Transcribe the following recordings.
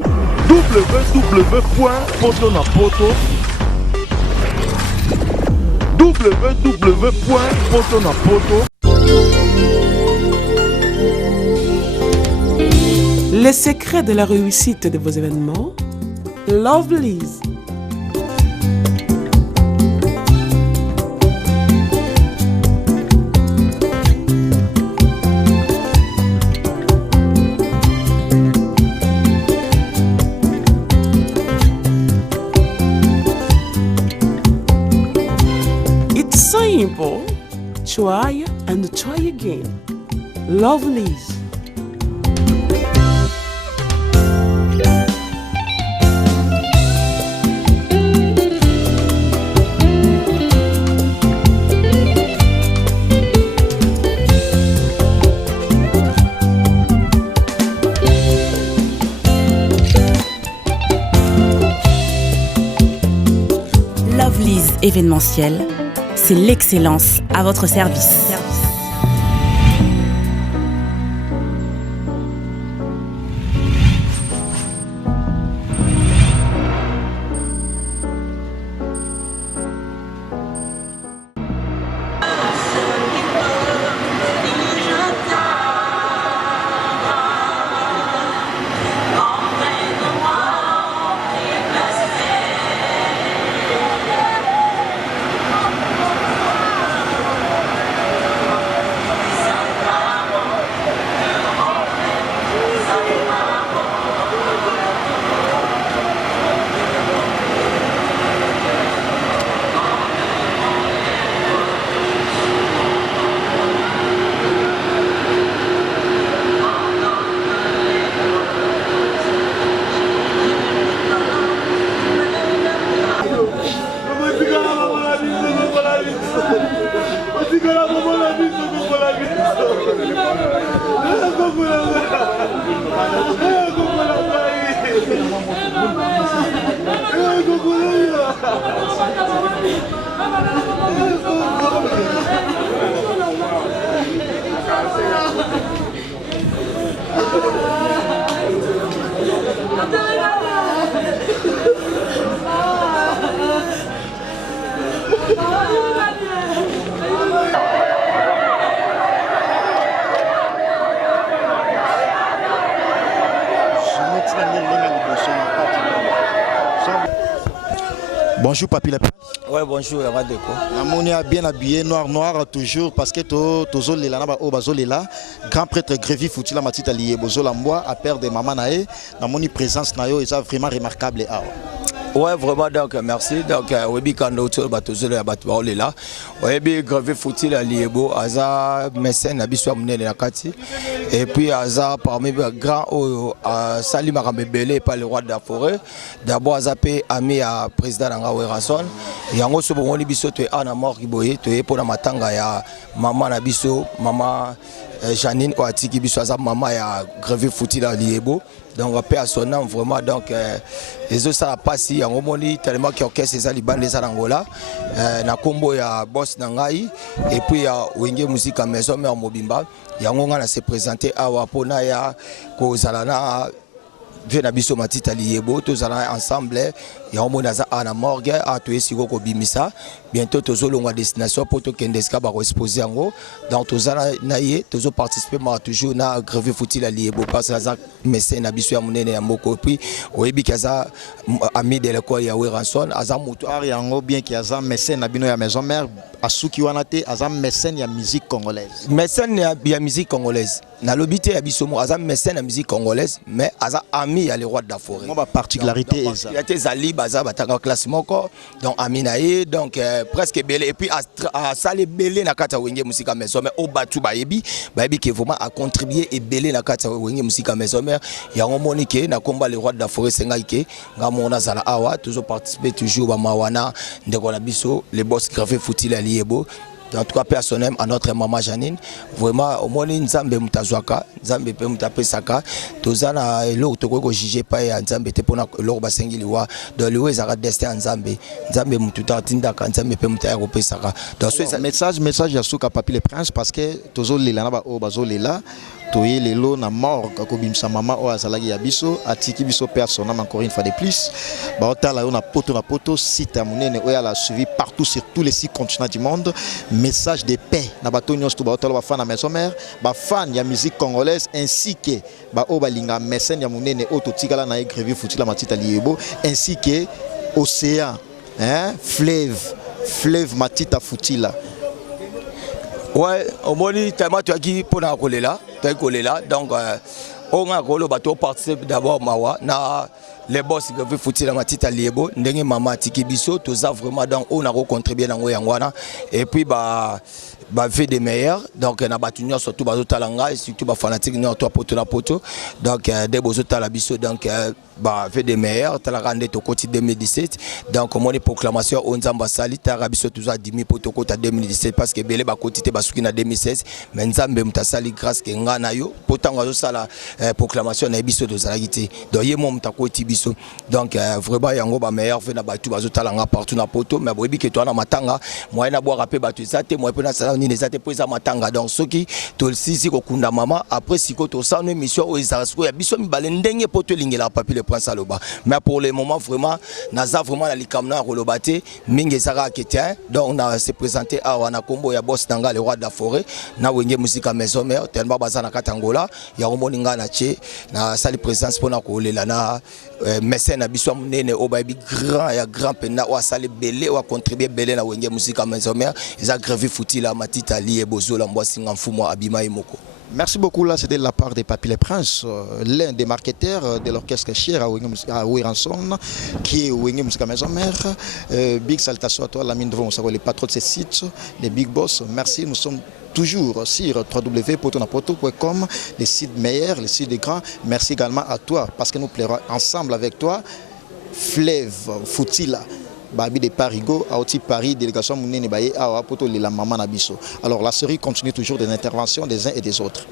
www.potonapoto www.potonapoto. Les secrets de la réussite de vos événements, Lovelyz. It's simple. Try and try again. Lovelyz. Lovelyz événementiel, c'est l'excellence à votre service. Bonjour Papi la. Ouais, bonjour Radeko. Namoni a bien habillé, noir toujours parce que tozo lela na ba o bazo lela grand prêtre Grévi Foutila Matita lié bozo la mboa à père de maman nae namoni présence na yo est vraiment remarquable. Ouais, vraiment, donc merci. Donc, oui, quand nous sommes là, oui, Grévi Foutila liébo, Aza mécène Abiswa Mouné de la Kati, et puis Aza parmi les grands Salim Arambébélé par le roi de la forêt. D'abord, Aza paie ami à président Nangawe Rasson. Et en gros, ce bon biso tu es Anna mort qui boye, tu es pour la matanga ya maman Nabiso, maman Janine Oatiki biso Aza maman ya Grévi Foutila liébo. Donc on paie à son nom vraiment donc les autres ça la passe en homoni tellement qui orchestre les alibans des Angola na combo ya boss nangai et puis ya wenge musique à maison mais en mobimba yango ngana se présenter awa pona ya ko zalana vena biso matita liebo tozala ensemble ya omona za ana morgue a to esiko ko bimisa bientôt tozolongwa destination pour to kendeska ba exposer yango donc tozala naie tozo participer ma toujours na Grévi Foutila liebo parce que za mécène na biso ya munene ya moko puis oyebi kaza ami de l'école ya Ranson aza mutu ari yango bien ki aza mécène na bino ya maison mère asuki wana te aza mécène ya musique congolaise. Mécène ya musique congolaise. Na lobité ya bisomo aza mécène ya musique congolaise mais aza ami ya le roi de la forêt. Moi ba particularité eza. Il y a des ali baza batanga classe moko donc aminaye donc presque belé et puis à salé belé na kata wenge musique maison mais au batu bayebi qui vraiment a contribué et belé na kata wenge musique maison mais ya monique na combat le roi de la forêt sengaike ngamona zala awa toujours participer toujours ba mawana ndeko na biso les boss Grévi Foutila liebo. En tout cas personnel à notre maman Janine vraiment au moins nzambe mutazwaka nzambe pe mutapesaka tozana eloko toko juger pa ya nzambe te pona eloko basengili wa de liwe za destin nzambe nzambe mututa tindaka nzambe pe mutaya kopesaka donc message ya suka Papi le Prince parce que tozo lela na ba o bazo lela toye lelo na morgue kobimisa mama o azalaki ya biso atiki biso personnel encore une fois de plus ba otala yo na poto site ya munene o ya la suivi partout sur tous les 6 continents du monde message de paix na bato nyonso to ba otala ba fan na maison mère ba fan ya musique congolaise ainsi que ba o balinga mécène ya munene o to tikala na Grevy Futila Matita Liebo ainsi que océan hein fleuve Matita Futila. Ouais, au moins, tu as dit pour la coléla, donc on a collé bateau participe d'abord mawa na les boss qui veulent foutre la Matita Liebo, n'engue maman tiki biso, tout ça vraiment donc on a contribué dans Oyangwana et puis fait des meilleurs donc na batunya surtout bazo talanga et surtout ba fanatique non toi poto la poto donc des bozo talabiso donc fait des meilleurs talagande to côté 2017 donc mon proclamation on nzamba sali tarabiso toujours 10 poto côté 2017 parce que belé ba côté ba suki na 2016 mais nzambe mutasali grâce que ngana yo potanga zo sala proclamation na biso to zalagité donc yemo mutakoti biso donc vraiment yango ba meilleur fait na batu bazo talanga partout na poto mais boyebi que toi na matanga moi na boire rapé batu ça te moi pe na sala les atépoisa matanga donc ceux qui to sisi ko kunda mama après siko to sa une mission o izarasiko ya biso mibale ndenge poto lingela papi le prince aloba mais pour le moment vraiment naza vraiment na likamna rolobate mingi sara ketien donc na se présenter à wana kombo ya boss nanga le roi de la forêt na wenge musique maison mère tellement bazana katangola ya omoninga na che na sali présence pona ko lela na mécène na biso munene o baby grand pena o sali belé o contribuer belé na wenge musique maison mère ils a Grevy Futila Matita Liebo zola mbosinga mfumo abima imoko. Merci beaucoup, là c'était de la part de Papy le Prince, l'un des marketeurs de l'orchestre Cher à Ouiranson, qui est Wenge Musica Maison Mère. Big salutation à toi, la mine devant, les patrons de ces sites, les big boss. Merci, nous sommes toujours sur www.potonapoto.com, les sites meilleurs, les sites grands. Merci également à toi, parce que nous plairons ensemble avec toi. Fleuve Futila. Babi de Parigo, à Paris, délégation Mounene Baye, à Poto la maman Nabiso. Alors la série continue toujours des interventions des uns et des autres.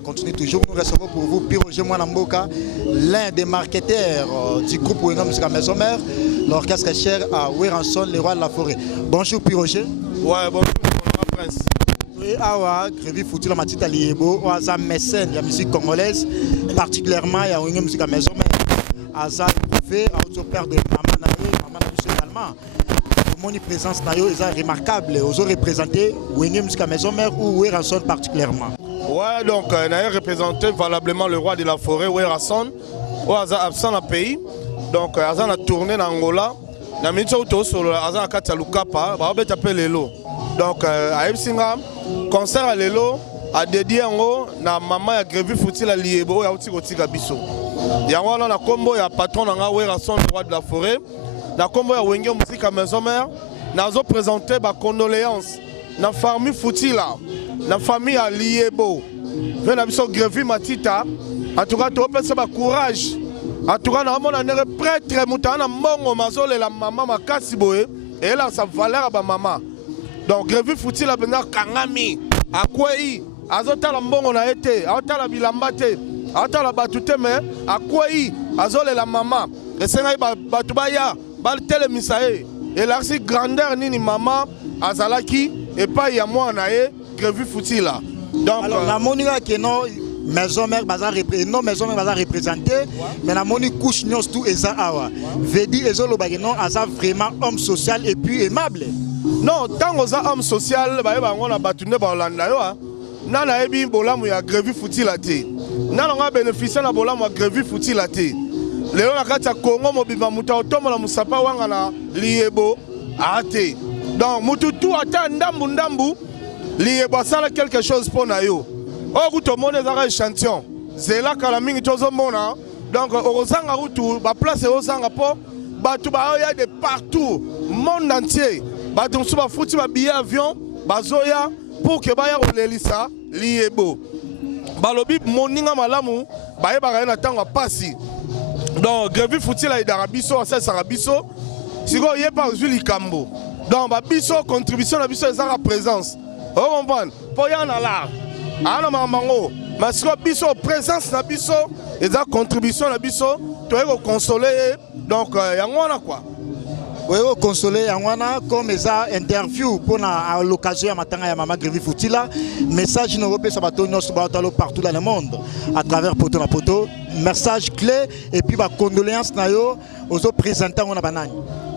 continue toujours. Nous recevons pour vous Piroger Mwanamboka, l'un des marketeurs du groupe Wenga Musica Maison Mère, l'orchestre cher à Weranson, le roi de la forêt. Bonjour Piroger. Ouais, bonjour, mon prince. Oui, awa, Grévi Foutila Matita Liebo, Oaza mécène de la musique congolaise, particulièrement à Wenga Musica Maison Mère. Aza prouvé, à autre père de maman Naye également. Mon présence est remarquable. Vous avez représenté Wenga Musica Maison Mère ou Weranson particulièrement. Ouais, donc, on a représenté valablement le roi de la forêt, Weranson, où Aza absent dans le pays. Donc, Aza a tourné en Angola. Na minute auto sur Aza Katia Lukapa, ba obet appelé Lelo. Donc, à Epsinga, concert à Lelo, a dédié en haut, na maman a Grévi Foutila Liebo, ya Outi Gotika Biso. Yango na combo ya patron na Weranson, le roi de la forêt. Na combo ya Wenga Musica Maison Mère, na zo présenté ba condoléances na famille Foutila, na famille à Liebo. Vena biso Grévi Matita, en tout cas to pesa ba courage. En tout cas, on a un prêtre moutana mongo mazole la maman makasi boye et elle a sa valeur à ba maman. Donc Grévi Foutila bena kangami akwei azota la mbongo na été, azota la bilambate, azota la batute mais akwei azole la maman. Et c'est là batubaya bal tele misae et là c'est grandeur nini maman azalaki et pas ya moi nae Grévi Foutila. Donc alors la monika que non Maison Mère bazar non Maison Mère bazar représenté mais la moni couche nyos tout eza awa vedi ezolo bageno aza vraiment homme social et puis aimable. Non, tant que ça homme social ba yeba ngona batunde ba Hollanda yo na na ebi bolamu ya Grévi Foutila te na nga bénéficier na bolamu ya Grévi Foutila te lelo na kati ya Congo mobimba muta otomo la musapa wanga na Liebo ate donc mutu tout ata ndambu Liebo asala quelque chose pour na yo. Oh, tout le monde est un échantillon. C'est là que la mingi tozo mona. Donc, au Zanga Routou, la place est au Zanga Po. Batou Baoya de partout, monde entier. Batou Souba Fouti, billet avion, Bazoya, pour que Baya ou l'Elisa, Liebo. Balobi, Moninga Malamu, Baya Barana Tanga Passi. Donc, Grévi Fouti, la Idarabiso, Assa Sarabiso, si vous n'avez pas vu Likambo. Donc, Babiso, contribution à Biso, et sa présence. Vous comprenez? Pour y en aller. Ana mamango parce que biso présence na biso et la contribution na biso to consoler donc yangwana quoi oui consoler yangwana comme ça interview pour à l'occasion ya matanga ya maman Grévi Foutila message no repé ça bato nyos batalo partout dans le monde à travers poto na poto message clé et puis ba condoléances na yo aux présentants on a banani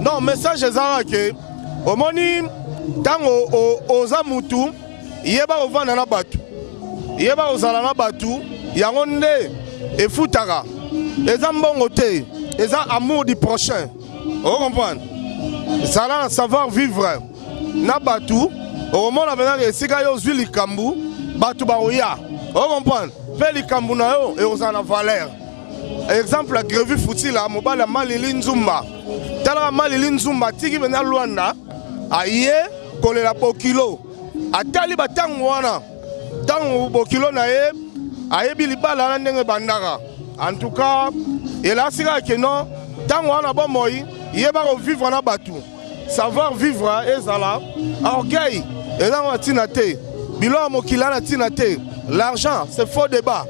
non message ezala que au moni tango aux amutu yeba ovana na batu yeba ozala na batu yango nde efutaka eza mbongo te eza amour du prochain vous comprenez ezala na savoir vivre na batu okomona mpenza esika yo ozwi likambu batu baoya vous comprenez mpe likambu na yo ekozala na valeur exemple ya Grévi Foutila mobali ya Malili Nzumba talaka Malili Nzumba atiki mpenza Lwanda aye kolela bokilo atali batango wana tango bokilo na ye ayebi libala na ndenge bandaka en tout cas elasika ke non tango wana bomoi yeba ko vivre na batu savoir vivre ezala orgueil ezanga tina te bilo mokila na tina te l'argent c'est faux débat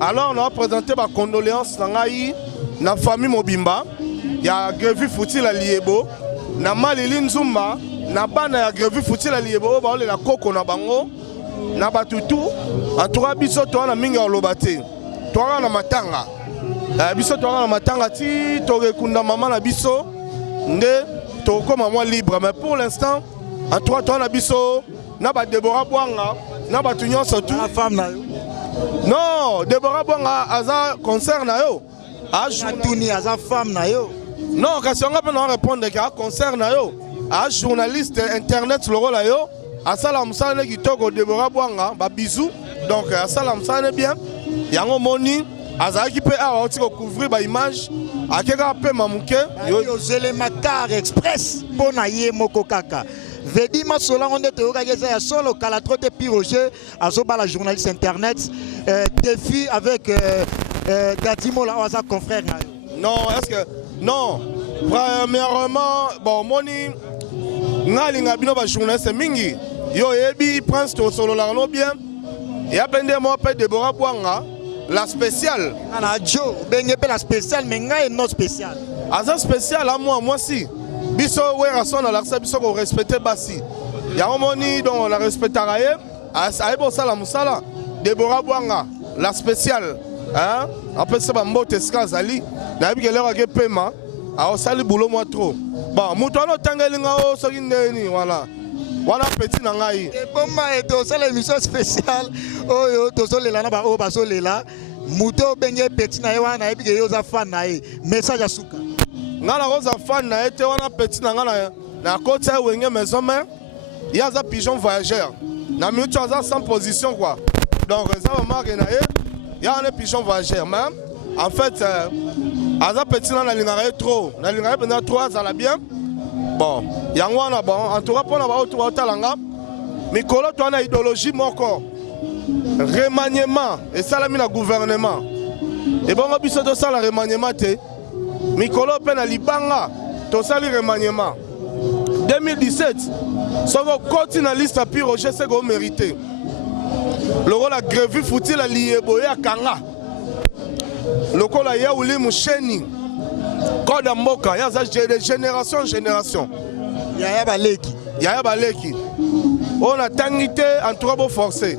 alors on a présenté ba condoléances na ngai na famille mobimba ya Grévi Foutila Liebo na Malili Nzumba na bana ya Grévi Foutila Liebo ba ole la koko na bango na batutu en tout cas biso to na mingi olobate to na matanga biso to na matanga ti to rekunda mama na biso nde to koma moi libre mais pour l'instant en tout cas to na biso na ba Deborah Bwanga na batu nyonso tout la femme na yo non Deborah Bwanga aza concert na yo Tuni aza femme na yo non kasi on va répondre que concert na yo a journaliste internet le rôle yo asala musane kitoko Deborah Bwanga ba bisou donc asala musane bien yango moni azaki pe a oti ko couvrir ba image akeka pe mamuke yo zele matar express pona ye moko kaka vedi masola onde te okageza ya solo kala trote Piroger azoba la journaliste internet défi avec Gadimo la oza confrère na yo non est-ce que non premièrement bon moni ngalinga bino ba journaliste mingi yo ebi prince to solo la no bien ya pende mo pe Deborah Bwanga la spéciale ana jo benge pe la spéciale mais ngai non spéciale aza spécial à moi si biso wera son na laksa biso ko respecter basi ya omoni donc on a respectera ye a bo sala musala Deborah Bwanga la spéciale hein après ça ba mbote skazali na bi kelero ke pema a osali boulot moi trop bon mutono tangelinga o soki ndeni voilà wana petit na ngai et bomba et to sala émission spéciale oyo to solela na ba o ba solela muto benge petit na ye wana e bi ke yo za fan na ye message asuka ngana roza fan na ete wana petit na ngana na côté wenge maison mère ya za pigeon voyageur na minute aza sans position quoi donc ça va marquer na ya un pigeon voyageur mais en fait aza petit na lingara trop na lingara pendant 3 ans la bien bon yango wana bon en tout cas pour na ba autour talanga mikolo to na idéologie moko remaniement et ça la mi na gouvernement et bon biso to ça la remaniement te mikolo pe na libanga to sali remaniement 2017 soko koti na liste pi Roger Sego mérité le rôle a grévi fouti la liebo ya kanga lokola ya uli musheni koda mboka ya za de génération en génération ya baleki on a tangité en tout cas forcé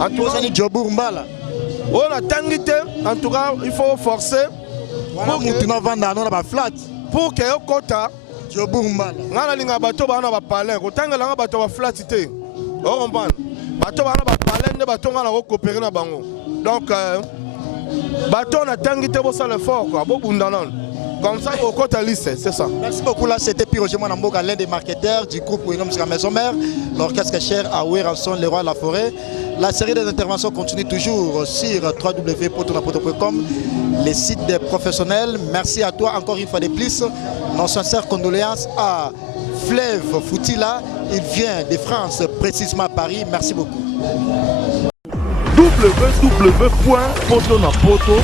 en tout cas ni Jobour Mbala on a tangité en tout cas il faut forcer pour que yo kota Jobour Mbala ngana linga bato bana ba palin kotangela nga bato ba flat te o comprendre bato bana ba palin ne bato ngana ko coopérer na bango donc bato na tangité bo sala fort quoi bo bundanon comme ça au côté lycée c'est ça. Merci beaucoup. Là c'était Roger Mwanamboka, l'un des marketeurs du groupe Wingom Musica Maison Mère, l'orchestre cher à Ranson, les rois de la forêt. La série des interventions continue toujours sur www.potonapoto.com, les sites des professionnels. Merci à toi encore une fois de plus. Nos sincères condoléances à Fleuve Foutila. Il vient de France, précisément à Paris. Merci beaucoup. www.potonapoto